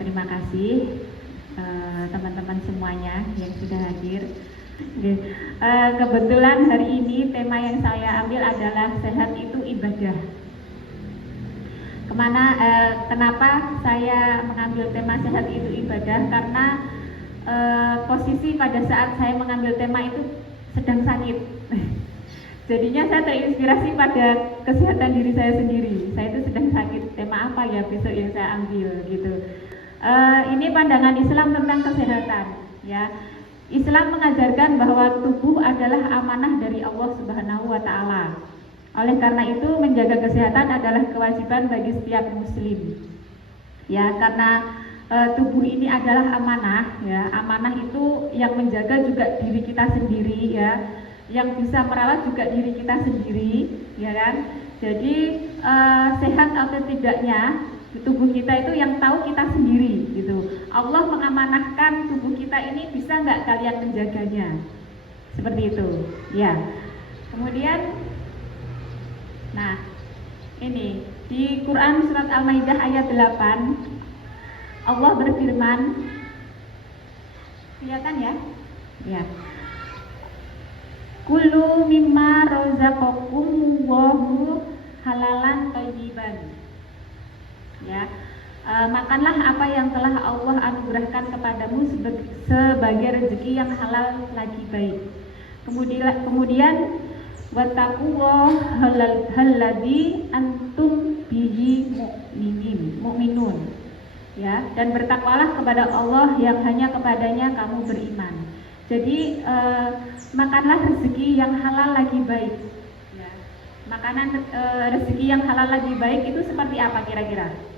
Terima kasih teman-teman semuanya yang sudah hadir. Kebetulan hari ini tema yang saya ambil adalah sehat itu ibadah. Kenapa saya mengambil tema sehat itu ibadah? Karena posisi pada saat saya mengambil tema itu sedang sakit. Jadinya saya terinspirasi pada kesehatan diri saya sendiri. Saya itu sedang sakit, tema apa ya besok yang saya ambil gitu. Ini pandangan Islam tentang kesehatan, ya. Islam mengajarkan bahwa tubuh adalah amanah dari Allah Subhanahu wa taala. Oleh karena itu menjaga kesehatan adalah kewajiban bagi setiap muslim. Ya, karena tubuh ini adalah amanah, ya. Amanah itu yang menjaga juga diri kita sendiri, ya. Yang bisa merawat juga diri kita sendiri, ya kan? Jadi sehat atau tidaknya tubuh kita itu yang tahu kita sendiri, gitu. Allah mengamanahkan tubuh kita ini, bisa nggak kalian menjaganya? Seperti itu, ya. Kemudian, nah ini di Quran surat Al-Maidah ayat 8 Allah berfirman, kelihatan ya? Ya. Kulu mimma razaqakum wahu halalan thayyiban. Ya, makanlah apa yang telah Allah anugerahkan kepadamu sebagai rezeki yang halal lagi baik. Kemudian wattaqullah halladzi antum bihi mu'minun. Ya, dan bertakwalah kepada Allah yang hanya kepadanya kamu beriman. Jadi makanlah rezeki yang halal lagi baik. Ya. Rezeki yang halal lagi baik itu seperti apa kira-kira?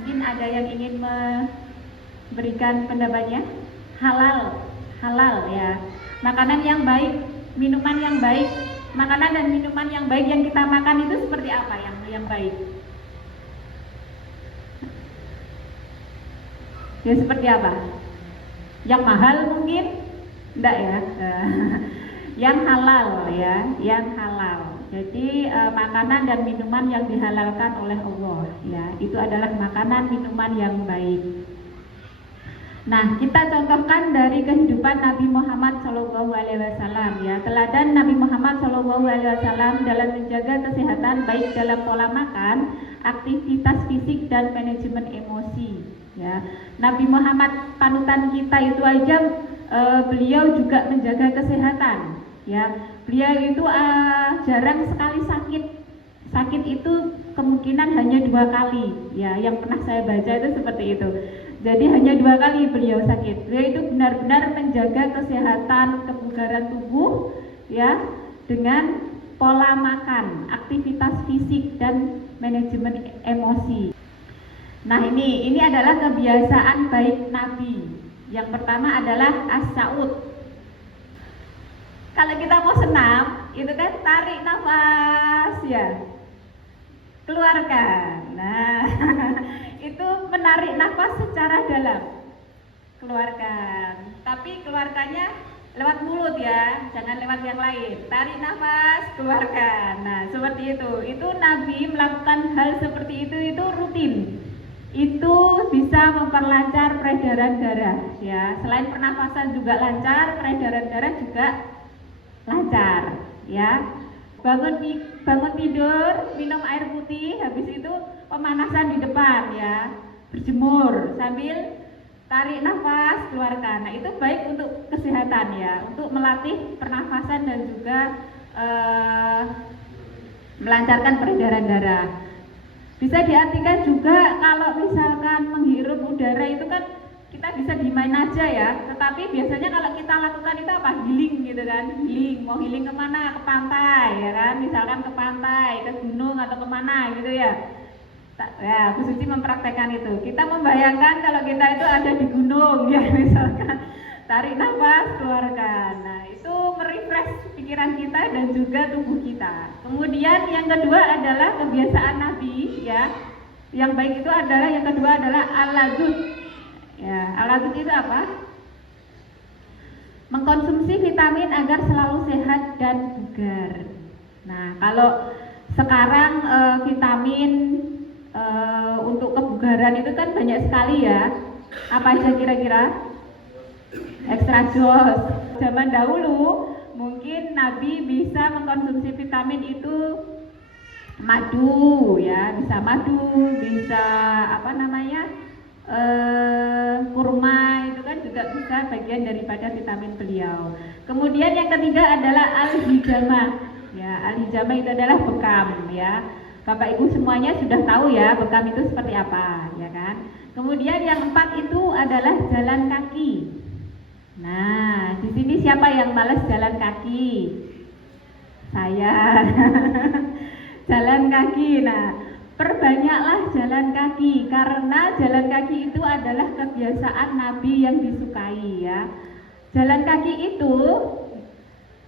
Mungkin ada yang ingin memberikan pendapatnya? Halal ya. Makanan yang baik, minuman yang baik. Makanan dan minuman yang baik yang kita makan itu seperti apa yang baik? Ya seperti apa? Yang mahal mungkin? Enggak ya. Yang halal ya, yang halal. Jadi makanan dan minuman yang dihalalkan oleh Allah, ya, itu adalah makanan minuman yang baik. Nah, kita contohkan dari kehidupan Nabi Muhammad SAW, ya. Teladan Nabi Muhammad SAW dalam menjaga kesehatan baik dalam pola makan, aktivitas fisik dan manajemen emosi, ya. Nabi Muhammad panutan kita itu aja, beliau juga menjaga kesehatan, ya. Beliau itu jarang sekali sakit. Sakit itu kemungkinan hanya 2 kali, ya. Yang pernah saya baca itu seperti itu. Jadi hanya 2 kali beliau sakit. Beliau itu benar-benar menjaga kesehatan, kebugaran tubuh, ya, dengan pola makan, aktivitas fisik dan manajemen emosi. Nah, ini adalah kebiasaan baik Nabi. Yang pertama adalah as-sa'ud. Kalau kita mau senam, itu kan tarik nafas, ya, keluarkan. Nah, itu menarik nafas secara dalam, keluarkan. Tapi keluarkannya lewat mulut, ya, jangan lewat yang lain. Tarik nafas, keluarkan. Nah, seperti itu. Itu Nabi melakukan hal seperti itu rutin. Itu bisa memperlancar peredaran darah, ya. Selain pernafasan juga lancar, peredaran darah juga lancar, ya. Bangun tidur, minum air putih, habis itu pemanasan di depan, ya. Berjemur sambil tarik nafas, keluarkan. Nah, itu baik untuk kesehatan, ya, untuk melatih pernafasan dan juga melancarkan peredaran darah. Bisa diartikan juga kalau misalkan menghirup udara itu kan kita bisa dimain aja, ya. Tetapi biasanya kalau kita lakukan itu apa? Healing gitu kan. Healing, mau healing kemana? Ke pantai, ya kan. Misalkan ke pantai, ke gunung atau kemana gitu, ya. Ya, Bu Suci mempraktekkan itu. Kita membayangkan kalau kita itu ada di gunung, ya, misalkan. Tarik nafas, keluarkan. Nah, itu merefresh pikiran kita dan juga tubuh kita. Kemudian yang kedua adalah kebiasaan Nabi, ya. Yang baik itu adalah, yang kedua adalah al-ladud. Ya, al-ladud itu apa? Mengkonsumsi vitamin agar selalu sehat dan bugar. Nah, kalau sekarang vitamin untuk kebugaran kebugaran itu kan banyak sekali ya. Apa aja kira-kira? Extra jos. Zaman dahulu mungkin Nabi bisa mengkonsumsi vitamin itu madu ya, bisa madu, bisa apa namanya, kurma itu kan juga bisa bagian daripada vitamin beliau. Kemudian yang ketiga adalah al-hijamah ya, al-hijamah itu adalah bekam ya. Bapak Ibu semuanya sudah tahu ya bekam itu seperti apa ya kan. Kemudian yang 4 itu adalah jalan kaki. Nah, di sini siapa yang malas jalan kaki? Saya. Jalan kaki. Nah, perbanyaklah jalan kaki karena jalan kaki itu adalah kebiasaan Nabi yang disukai ya. Jalan kaki itu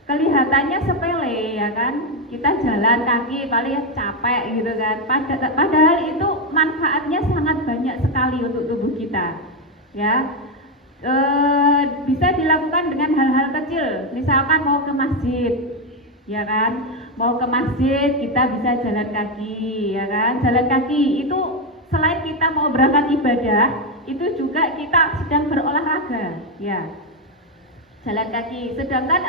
kelihatannya sepele ya kan, kita jalan kaki paling capek gitu kan, padahal itu manfaatnya sangat banyak sekali untuk tubuh kita ya. Bisa dilakukan dengan hal-hal kecil, misalkan mau ke masjid ya kan, mau ke masjid kita bisa jalan kaki ya kan. Jalan kaki itu selain kita mau berangkat ibadah, itu juga kita sedang berolahraga ya, jalan kaki. Sedangkan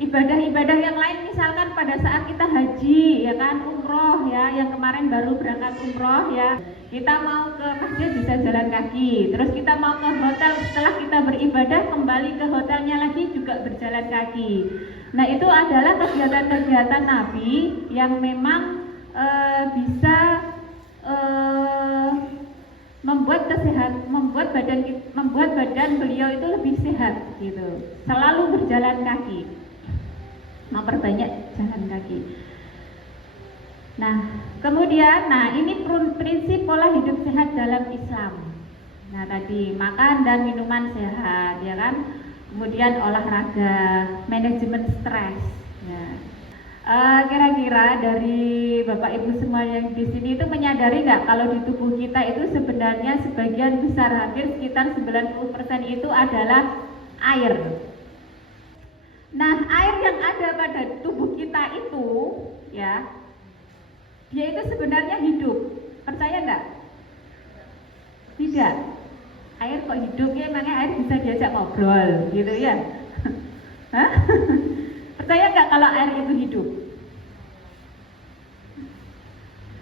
ibadah-ibadah yang lain misalkan pada saat kita haji ya kan, umroh ya, yang kemarin baru berangkat umroh ya, kita mau ke masjid bisa jalan kaki, terus kita mau ke hotel setelah kita beribadah kembali ke hotelnya lagi juga berjalan kaki. Nah itu adalah kegiatan-kegiatan Nabi yang memang bisa membuat badan beliau itu lebih sehat gitu, selalu berjalan kaki, memperbanyak jalan kaki. Nah, kemudian, ini prinsip pola hidup sehat dalam Islam. Nah, tadi makan dan minuman sehat, ya kan? Kemudian olahraga, manajemen stres. Ya. Kira-kira dari Bapak Ibu semua yang di sini itu menyadari nggak kalau di tubuh kita itu sebenarnya sebagian besar, hampir sekitar 90% itu adalah air. Nah, air yang ada pada tubuh kita itu, ya, dia itu sebenarnya hidup. Percaya nggak? Tidak. Air kok hidup ya? Emangnya air bisa diajak ngobrol, gitu ya? Hah? Percaya nggak kalau air itu hidup?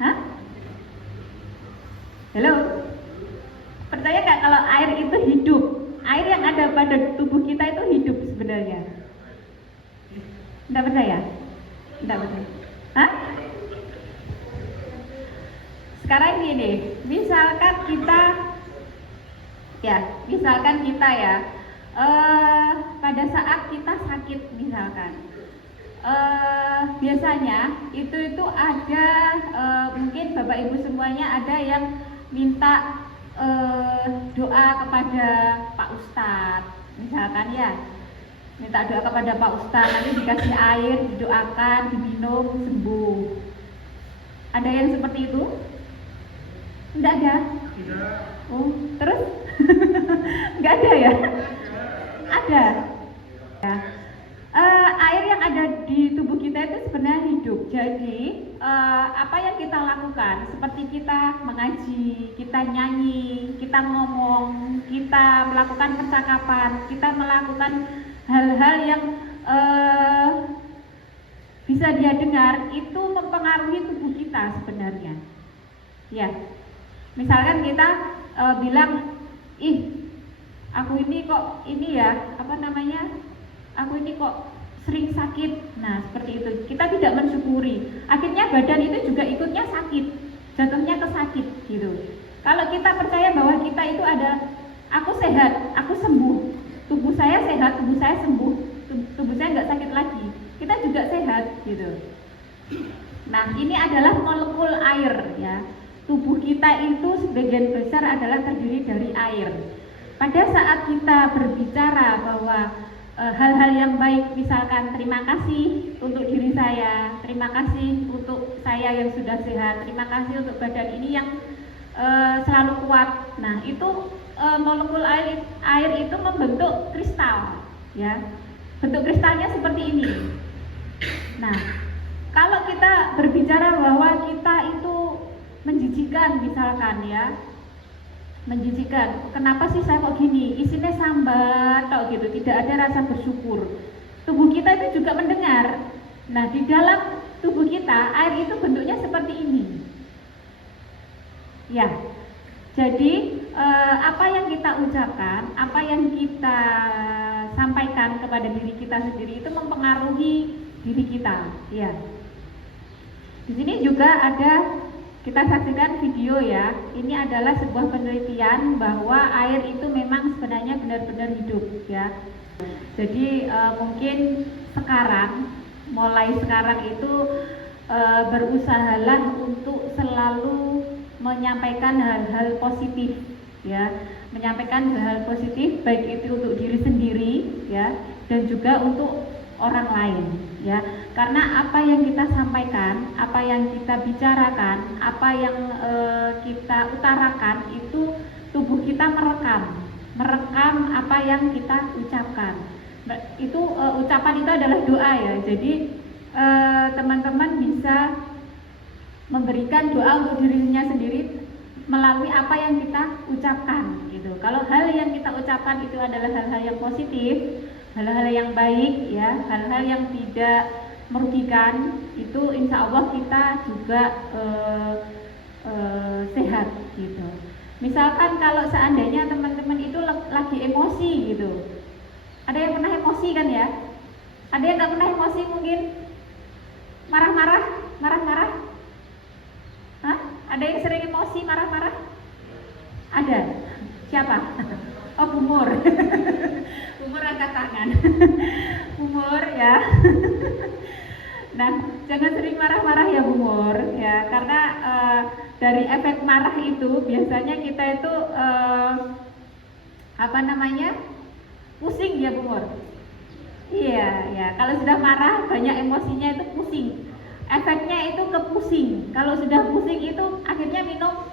Hah? Halo? Percaya nggak kalau air itu hidup? Air yang ada pada tubuh kita itu hidup sebenarnya? Tidak percaya? Tidak percaya? Hah? Sekarang gini, misalkan kita pada saat kita sakit misalkan, biasanya itu ada mungkin Bapak Ibu semuanya ada yang minta doa kepada Pak Ustadz misalkan ya, minta doa kepada Pak Ustadz, nanti dikasih air, didoakan, diminum, sembuh. Ada yang seperti itu? Tidak ada? Tidak. Oh, terus? Nggak ada ya? Ada. Ya. Air yang ada di tubuh kita itu sebenarnya hidup. Jadi apa yang kita lakukan, seperti kita mengaji, kita nyanyi, kita ngomong, kita melakukan percakapan, kita melakukan hal-hal yang bisa dia dengar, itu mempengaruhi tubuh kita sebenarnya. Ya, misalkan kita bilang, aku ini kok ini ya, aku ini kok sering sakit. Nah, seperti itu. Kita tidak mensyukuri. Akhirnya badan itu juga ikutnya sakit, jatuhnya ke sakit gitu. Kalau kita percaya bahwa kita itu ada, aku sehat, aku sembuh, tubuh saya sehat, tubuh saya sembuh, tubuh saya nggak sakit lagi, kita juga sehat gitu. Nah, ini adalah molekul air ya. Tubuh kita itu sebagian besar adalah terdiri dari air. Pada saat kita berbicara bahwa hal-hal yang baik, misalkan terima kasih untuk diri saya, terima kasih untuk saya yang sudah sehat, terima kasih untuk badan ini yang selalu kuat. Nah, itu molekul air itu membentuk kristal ya. Bentuk kristalnya seperti ini. Nah, kalau kita berbicara bahwa kita itu menjijikan misalkan ya, menjijikkan. Kenapa sih saya kok gini? Isinya sambat tok gitu, tidak ada rasa bersyukur. Tubuh kita itu juga mendengar. Nah, di dalam tubuh kita air itu bentuknya seperti ini. Ya. Jadi apa yang kita ucapkan, apa yang kita sampaikan kepada diri kita sendiri itu mempengaruhi diri kita. Ya. Di sini juga ada, kita saksikan video ya. Ini adalah sebuah penelitian bahwa air itu memang sebenarnya benar-benar hidup ya. Jadi mungkin mulai sekarang itu berusahalah untuk selalu menyampaikan hal-hal positif ya, menyampaikan hal-hal positif baik itu untuk diri sendiri ya dan juga untuk orang lain ya, karena apa yang kita sampaikan, apa yang kita bicarakan, apa yang kita utarakan itu tubuh kita merekam apa yang kita ucapkan. Itu ucapan itu adalah doa ya, jadi teman-teman bisa memberikan doa untuk dirinya sendiri melalui apa yang kita ucapkan gitu. Kalau hal yang kita ucapkan itu adalah hal-hal yang positif, hal-hal yang baik ya, hal-hal yang tidak merugikan, itu insya Allah kita juga sehat gitu. Misalkan kalau seandainya teman-teman itu lagi emosi gitu, ada yang pernah emosi kan ya? Ada yang nggak pernah emosi mungkin? Marah-marah? Hah? Ada yang sering emosi, marah-marah? Ada? Siapa? Oh, Bumur. Bumur angkat tangan. Bumur ya. Nah, jangan sering marah-marah ya Bumur ya, karena dari efek marah itu biasanya kita itu pusing ya Bumur. Iya, ya. Kalau sudah marah banyak emosinya itu pusing. Efeknya itu ke pusing. Kalau sudah pusing itu akhirnya minum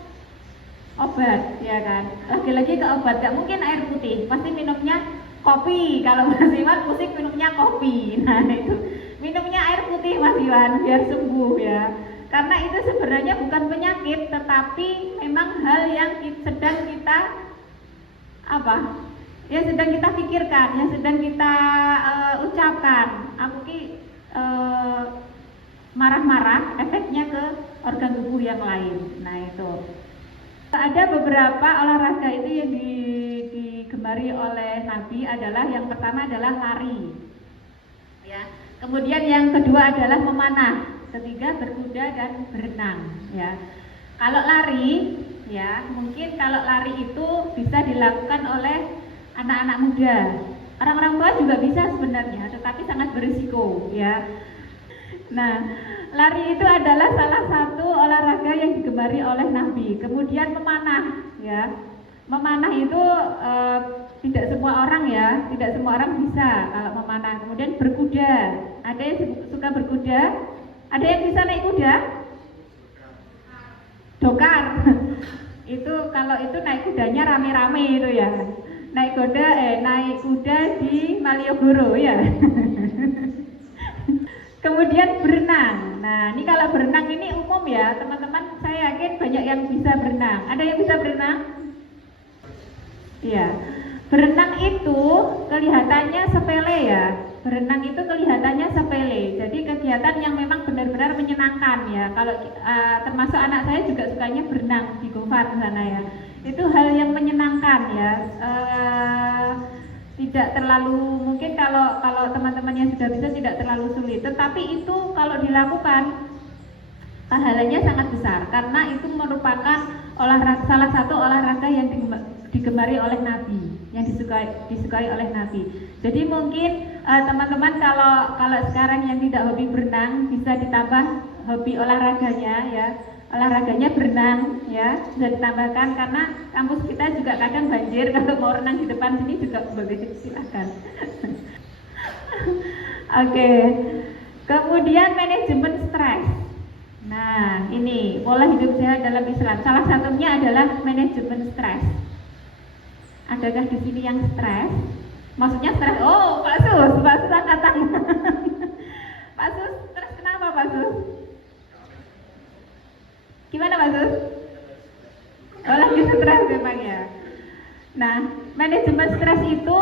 obat, ya kan? Lagi-lagi ke obat, gak mungkin air putih, pasti minumnya kopi. Kalau Mas Iwan pusing minumnya kopi. Nah itu minumnya air putih Mas Iwan biar sembuh ya. Karena itu sebenarnya bukan penyakit, tetapi memang hal yang sedang kita sedang kita pikirkan, yang sedang kita ucapkan. Marah-marah efeknya ke organ tubuh yang lain. Nah itu ada beberapa olahraga itu yang digemari oleh Nabi adalah yang pertama adalah lari ya, kemudian yang kedua adalah memanah, ketiga berkuda dan berenang ya. Kalau lari ya, mungkin kalau lari itu bisa dilakukan oleh anak-anak muda, orang-orang tua juga bisa sebenarnya, tetapi sangat berisiko ya. Nah, lari itu adalah salah satu olahraga yang digemari oleh Nabi. Kemudian memanah, ya. Memanah itu tidak semua orang ya, tidak semua orang bisa kalau memanah. Kemudian berkuda, ada yang suka berkuda, ada yang bisa naik kuda, dokar. Itu kalau itu naik kudanya rame-rame itu ya. Naik kuda di Malioboro ya. Kemudian berenang. Nah, ini kalau berenang ini umum ya, teman-teman. Saya yakin banyak yang bisa berenang. Ada yang bisa berenang? Iya. Berenang itu kelihatannya sepele ya. Berenang itu kelihatannya sepele. Jadi kegiatan yang memang benar-benar menyenangkan ya. Kalau termasuk anak saya juga sukanya berenang di Gofar sana ya. Itu hal yang menyenangkan ya. Tidak terlalu, mungkin kalau teman-teman yang sudah bisa tidak terlalu sulit, tetapi itu kalau dilakukan pahalanya sangat besar karena itu merupakan salah satu olahraga yang digemari oleh Nabi, yang disukai oleh Nabi. Jadi mungkin teman-teman kalau sekarang yang tidak hobi berenang bisa ditambah hobi olahraganya ya. Olahraganya berenang ya, bisa ditambahkan karena kampus kita juga kadang banjir, kalau mau renang di depan sini juga boleh, silakan. Oke. Kemudian manajemen stres. Nah, ini pola hidup sehat dalam Islam. Salah satunya adalah manajemen stres. Adakah di sini yang stres? Maksudnya stres? Oh, Pak Sus angkat tangan. Pak Sus, stres kenapa Pak Sus? Gimana Pak Sus? Oh, lagi stres memang ya. Nah, manajemen stres itu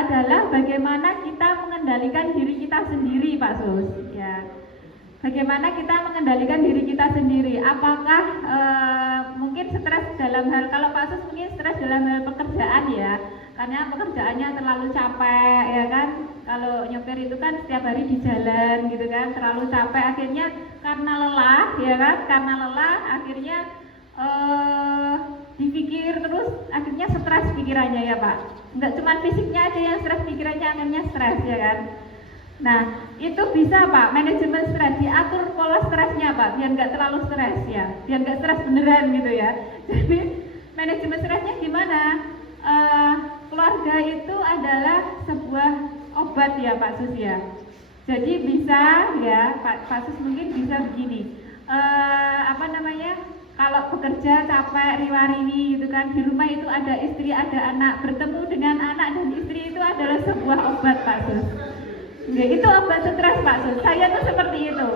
adalah bagaimana kita mengendalikan diri kita sendiri, Pak Sus. Ya, bagaimana kita mengendalikan diri kita sendiri. Apakah mungkin stres dalam hal, kalau Pak Sus mungkin stres dalam hal pekerjaan ya, karena pekerjaannya terlalu capek ya kan. Kalau nyopir itu kan setiap hari di jalan gitu kan, terlalu capek, akhirnya karena lelah ya kan, karena lelah akhirnya dipikir terus, akhirnya stres pikirannya ya Pak. Enggak cuma fisiknya aja yang stres, pikirannya akhirnya stres ya kan. Nah, itu bisa Pak, manajemen stres, diatur pola stresnya Pak, biar nggak terlalu stres ya, biar nggak stres beneran gitu ya. Jadi manajemen stresnya gimana? Keluarga itu adalah sebuah obat ya Pak Sus ya. Jadi bisa ya Pak Sus mungkin bisa begini, kalau bekerja capek riwa-riwi gitu kan, di rumah itu ada istri ada anak, bertemu dengan anak dan istri itu adalah sebuah obat Pak Sus. Ya, itu obat stres Pak Sus. Saya tuh seperti itu.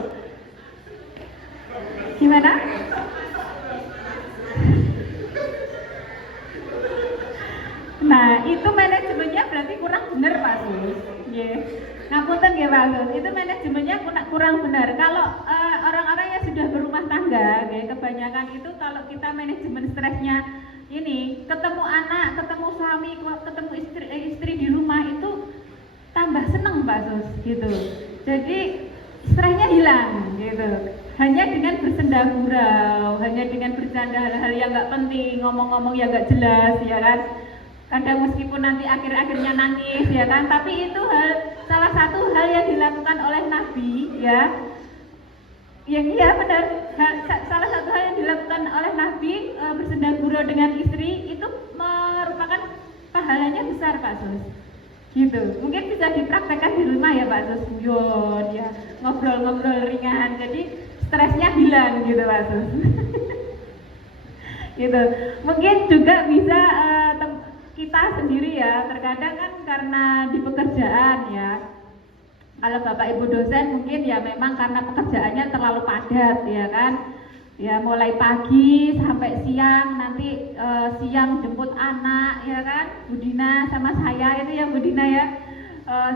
Gimana? Nah, itu manajemennya berarti kurang benar Pak Sus. Yeah. Ngapunten ya Pak Sus, itu manajemennya kurang benar. Kalau orang-orang yang sudah berumah tangga, ya, kebanyakan itu kalau kita manajemen stresnya ini, ketemu anak, ketemu suami, ketemu istri di rumah itu tambah seneng Pak Sus gitu. Jadi stresnya hilang gitu. Hanya dengan bersenda gurau, hanya dengan bercanda hal-hal yang nggak penting, ngomong-ngomong yang nggak jelas ya kan. Kadang meskipun nanti akhir-akhirnya nangis ya kan, tapi itu salah satu hal yang dilakukan oleh Nabi ya. Yang iya benar, salah satu hal yang dilakukan oleh Nabi, bersenda gurau dengan istri itu merupakan pahalanya besar Pak Sus. Gitu. Mungkin bisa dipraktekkan di rumah ya Pak Sus. Guyon ya, ngobrol-ngobrol ringan. Jadi stresnya hilang gitu Pak Sus. Gitu. Mungkin juga bisa kita sendiri ya, terkadang kan karena di pekerjaan ya, kalau Bapak Ibu dosen mungkin ya memang karena pekerjaannya terlalu padat ya kan, ya mulai pagi sampai siang, nanti siang jemput anak ya kan, Budina sama saya itu ya Budina ya,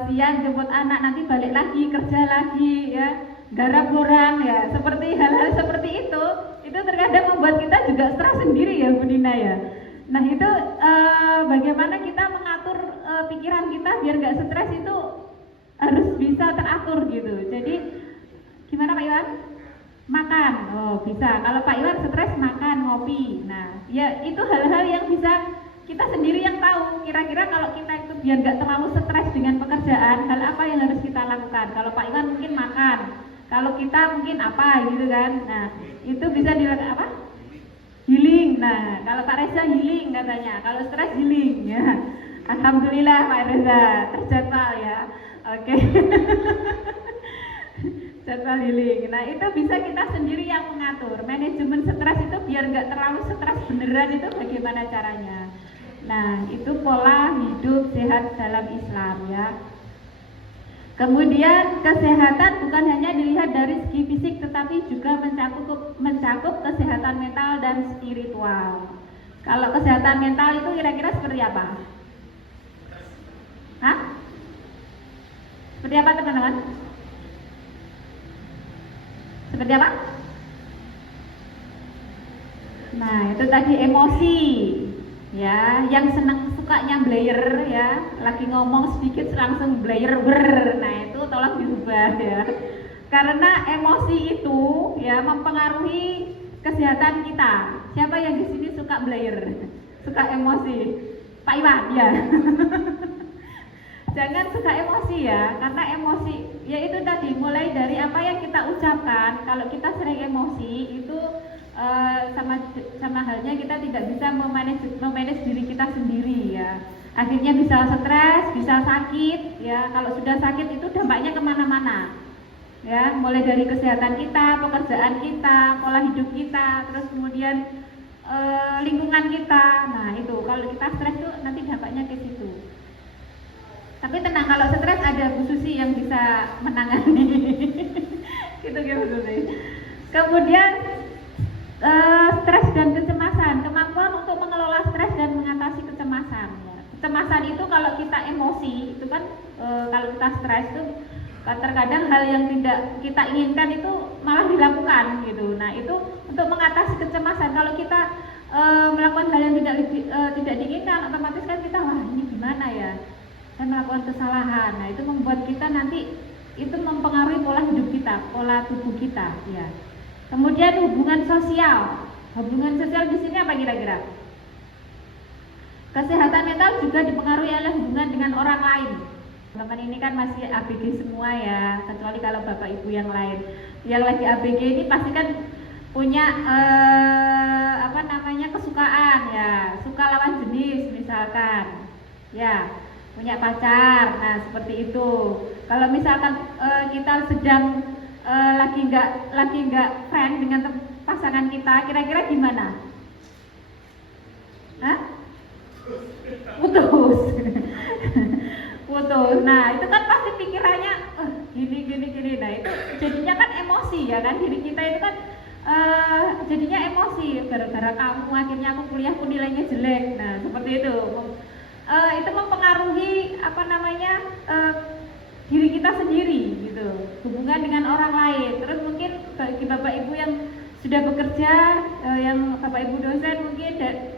siang jemput anak, nanti balik lagi kerja lagi ya, garap orang ya, seperti hal-hal seperti itu terkadang membuat kita juga stres sendiri ya Budina ya. Nah itu bagaimana kita mengatur pikiran kita biar nggak stres itu harus bisa teratur gitu. Jadi gimana Pak Iwan? Makan, oh bisa. Kalau Pak Iwan stres makan, ngopi. Nah ya itu hal-hal yang bisa kita sendiri yang tahu. Kira-kira kalau kita itu biar nggak terlalu stres dengan pekerjaan, hal apa yang harus kita lakukan? Kalau Pak Iwan mungkin makan, kalau kita mungkin apa gitu kan. Nah itu bisa dilakukan apa? Healing. Nah, kalau Pak Reza healing katanya, kalau stres healing ya. Alhamdulillah Pak Reza terjadwal ya. Oke. Jadwal healing. Nah, itu bisa kita sendiri yang mengatur. Manajemen stres itu biar nggak terlalu stres beneran itu bagaimana caranya. Nah, itu pola hidup sehat dalam Islam ya. Kemudian kesehatan bukan hanya dilihat dari segi fisik tetapi juga mencakup kesehatan mental dan spiritual. Kalau kesehatan mental itu kira-kira seperti apa? Hah? Seperti apa teman-teman? Seperti apa? Nah itu tadi emosi ya, yang senang sukanya blayer ya, lagi ngomong sedikit langsung blayer nah itu tolong dirubah ya, karena emosi itu ya mempengaruhi kesehatan kita. Siapa yang di sini suka blayer, suka emosi? Pak Iwan ya. Jangan suka emosi ya, karena emosi ya itu tadi mulai dari apa yang kita ucapkan. Kalau kita sering emosi itu sama halnya kita tidak bisa memanage diri kita sendiri ya. Akhirnya bisa stres, bisa sakit ya. Kalau sudah sakit itu dampaknya kemana-mana ya, mulai dari kesehatan kita, pekerjaan kita, pola hidup kita, terus kemudian lingkungan kita. Nah itu kalau kita stres tuh nanti dampaknya ke situ. Tapi tenang, kalau stres ada Bu Susi yang bisa menangani. Gitu Bu Susi. Kemudian stres dan kecemasan, kemampuan untuk mengelola stres stres itu terkadang hal yang tidak kita inginkan itu malah dilakukan gitu. Nah itu untuk mengatasi kecemasan, kalau kita melakukan hal yang tidak diinginkan, otomatis kan kita wah ini gimana ya, saya melakukan kesalahan. Nah itu membuat kita nanti itu mempengaruhi pola hidup kita, pola tubuh kita ya. Kemudian hubungan sosial di sini apa kira-kira? Kesehatan mental juga dipengaruhi oleh hubungan dengan orang lain. Teman-teman ini kan masih ABG semua ya, kecuali kalau bapak ibu yang lain yang lagi ABG ini pasti kan punya kesukaan ya, suka lawan jenis misalkan ya, punya pacar. Nah seperti itu. Kalau misalkan kita sedang lagi nggak friend dengan pasangan kita, kira-kira gimana? Hah? Putus. Putus. Nah itu kan pasti pikirannya gini. Nah itu jadinya kan emosi ya kan, diri kita itu kan jadinya emosi, gara-gara kamu akhirnya aku kuliah pun nilainya jelek. Nah seperti itu. Itu mempengaruhi diri kita sendiri gitu, hubungan dengan orang lain. Terus mungkin bagi bapak ibu yang sudah bekerja, yang bapak ibu dosen mungkin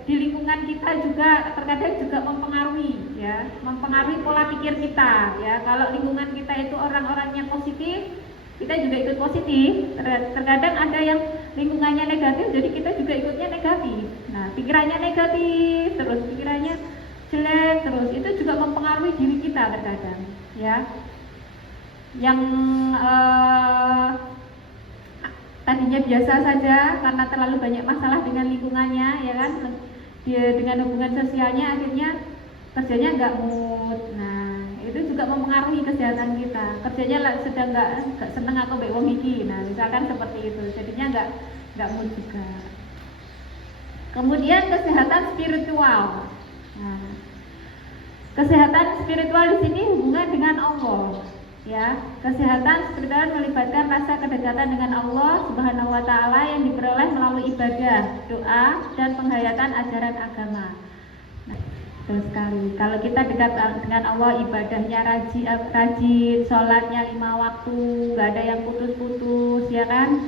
di lingkungan kita juga terkadang juga mempengaruhi ya, mempengaruhi pola pikir kita ya. Kalau lingkungan kita itu orang-orangnya positif, kita juga ikut positif. Terkadang ada yang lingkungannya negatif, jadi kita juga ikutnya negatif. Nah pikirannya negatif terus, pikirannya jelek terus, itu juga mempengaruhi diri kita terkadang ya. Yang tadinya biasa saja karena terlalu banyak masalah dengan lingkungannya ya kan, dia dengan hubungan sosialnya akhirnya kerjanya nggak mood. Nah itu juga mempengaruhi kesehatan kita, kerjanya sedang nggak seneng atau mbek wong iki. Nah misalkan seperti itu, jadinya nggak mood juga. Kemudian kesehatan spiritual. Nah, kesehatan spiritual di sini hubungan dengan Allah. Ya, kesehatan spiritual melibatkan rasa kedekatan dengan Allah Subhanahu wa taala yang diperoleh melalui ibadah, doa, dan penghayatan ajaran agama. Nah, betul sekali. Kalau kita dekat dengan Allah, ibadahnya rajin, sholatnya 5 waktu, nggak ada yang putus-putus, ya kan?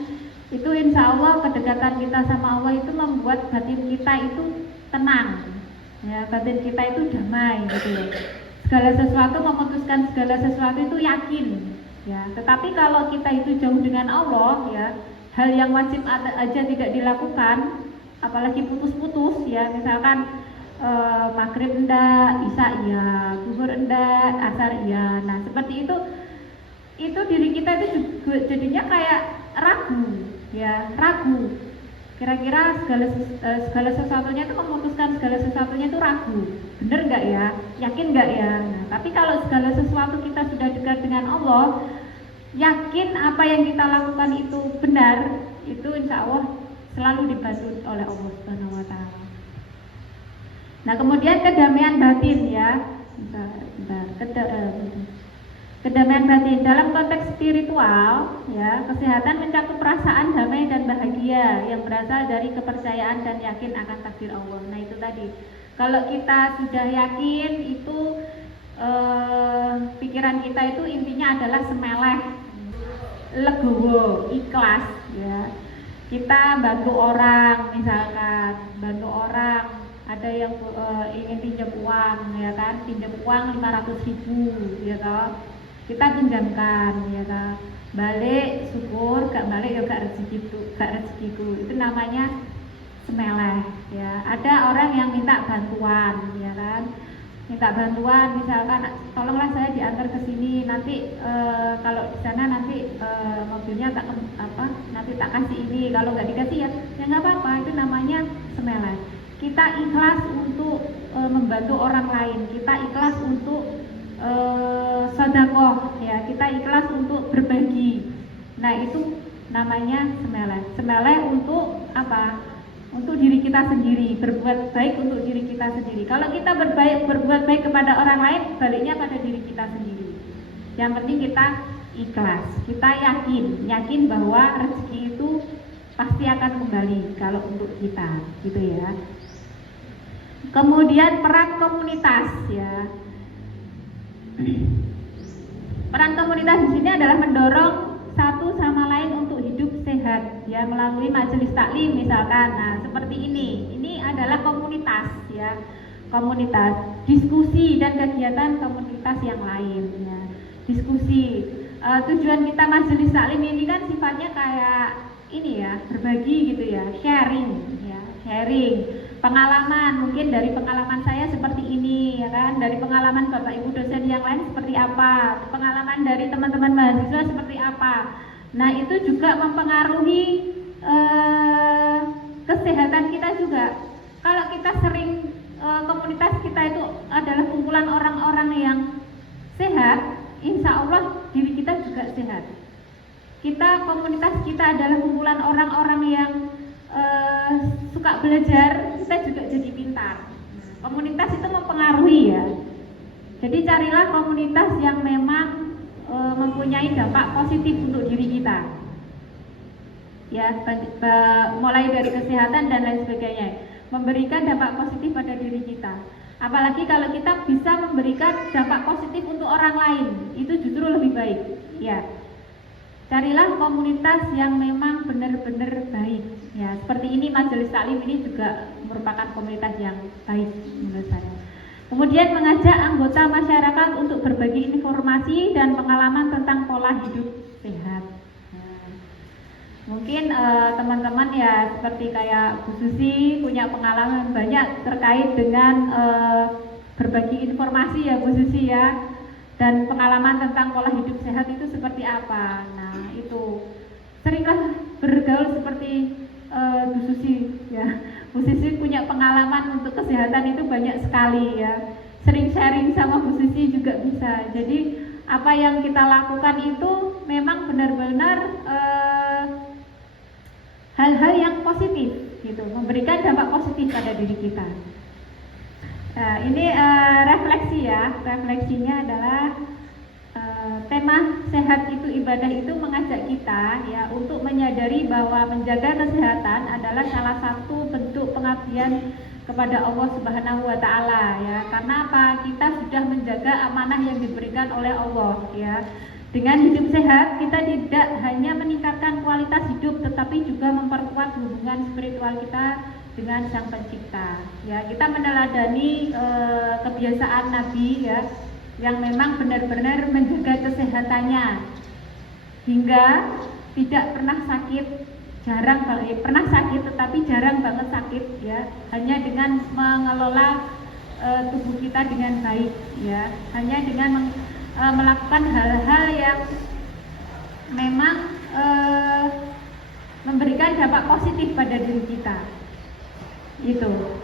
Itu insya Allah kedekatan kita sama Allah itu membuat batin kita itu tenang, ya, batin kita itu damai gitu ya. Segala sesuatu, memutuskan segala sesuatu itu yakin ya. Tetapi kalau kita itu jauh dengan Allah ya, hal yang wajib aja tidak dilakukan, apalagi putus-putus ya, misalkan maghrib enggak, isya iya, zuhur enggak, asar iya. Nah seperti itu diri kita itu juga jadinya kayak ragu ya, ragu. Kira-kira segala sesuatunya itu memutuskan segala sesuatunya itu ragu, bener nggak ya, yakin nggak ya. Nah, tapi kalau segala sesuatu kita sudah dekat dengan Allah, yakin apa yang kita lakukan itu benar, itu insya Allah selalu dibantu oleh Allah Subhanahu wa taala. Nah kemudian kedamaian batin ya, kedamaian batin dalam konteks spiritual ya, kesehatan mencakup perasaan damai dan bahagia yang berasal dari kepercayaan dan yakin akan takdir Allah. Nah itu tadi, kalau kita sudah yakin itu pikiran kita itu intinya adalah semeleh, legowo, ikhlas ya. Kita bantu orang, misalkan bantu orang, ada yang ingin pinjam uang ya kan, pinjam uang 500.000 ya toh, kita pinjamkan ya kan, balik syukur, gak balik ya gak rezekiku, itu namanya semeleh ya. Ada orang yang minta bantuan ya kan, minta bantuan misalkan tolonglah saya diantar ke sini, nanti kalau di sana nanti mobilnya nanti tak kasih ini, kalau nggak dikasih ya nggak apa-apa, itu namanya semeleh. Kita ikhlas untuk membantu orang lain, kita ikhlas untuk sedekah ya, kita ikhlas untuk berbagi. Nah itu namanya semeleh. Semeleh untuk apa? Untuk diri kita sendiri, berbuat baik untuk diri kita sendiri. Kalau kita berbuat baik kepada orang lain, baliknya pada diri kita sendiri. Yang penting kita ikhlas, kita yakin bahwa rezeki itu pasti akan kembali kalau untuk kita, gitu ya. Kemudian peran komunitas ya. Peran komunitas di sini adalah mendorong satu sama lain untuk hidup sehat, ya, melalui majelis taklim misalkan. Nah, seperti ini. Ini adalah komunitas, ya, komunitas, diskusi dan kegiatan komunitas yang lain, ya. Diskusi. Tujuan kita majelis taklim ini kan sifatnya kayak ini ya, berbagi gitu ya, sharing, ya, sharing. Pengalaman, mungkin dari pengalaman saya seperti ini, ya kan, dari pengalaman Bapak Ibu dosen yang lain seperti apa, pengalaman dari teman-teman mahasiswa seperti apa. Nah, itu juga mempengaruhi kesehatan kita juga. Kalau kita sering komunitas kita itu adalah kumpulan orang-orang yang sehat, insya Allah diri kita juga sehat. Komunitas kita adalah kumpulan orang-orang yang suka belajar, kita juga jadi pintar. Komunitas itu mempengaruhi, ya. Jadi carilah komunitas yang memang mempunyai dampak positif untuk diri kita, ya, mulai dari kesehatan dan lain sebagainya, memberikan dampak positif pada diri kita. Apalagi kalau kita bisa memberikan dampak positif untuk orang lain, itu justru lebih baik, ya. Carilah komunitas yang memang benar-benar baik, ya. Seperti ini majelis taklim ini juga merupakan komunitas yang baik menurut saya. Kemudian mengajak anggota masyarakat untuk berbagi informasi dan pengalaman tentang pola hidup sehat. Nah, mungkin teman-teman ya seperti kayak Bu Susi punya pengalaman banyak terkait dengan berbagi informasi, ya Bu Susi, ya. Dan pengalaman tentang pola hidup sehat itu seperti apa. Nah, itu seringlah bergaul seperti Bu Susi, ya. Bu Susi punya pengalaman untuk kesehatan itu banyak sekali, ya. Sering sharing sama Bu Susi juga bisa. Jadi apa yang kita lakukan itu memang benar-benar hal-hal yang positif, gitu, memberikan dampak positif pada diri kita. Ini refleksi, ya. Refleksinya adalah tema sehat itu ibadah itu mengajak kita, ya, untuk menyadari bahwa menjaga kesehatan adalah salah satu bentuk pengabdian kepada Allah Subhanahu wa taala, ya. Karena apa? Kita sudah menjaga amanah yang diberikan oleh Allah, ya. Dengan hidup sehat kita tidak hanya meningkatkan kualitas hidup tetapi juga memperkuat hubungan spiritual kita dengan Sang Pencipta, ya. Kita meneladani kebiasaan Nabi, ya, yang memang benar-benar menjaga kesehatannya hingga tidak pernah sakit, pernah sakit tetapi jarang banget sakit, ya. Hanya dengan mengelola tubuh kita dengan baik, ya. Hanya dengan melakukan hal-hal yang memang memberikan dampak positif pada diri kita. Itu.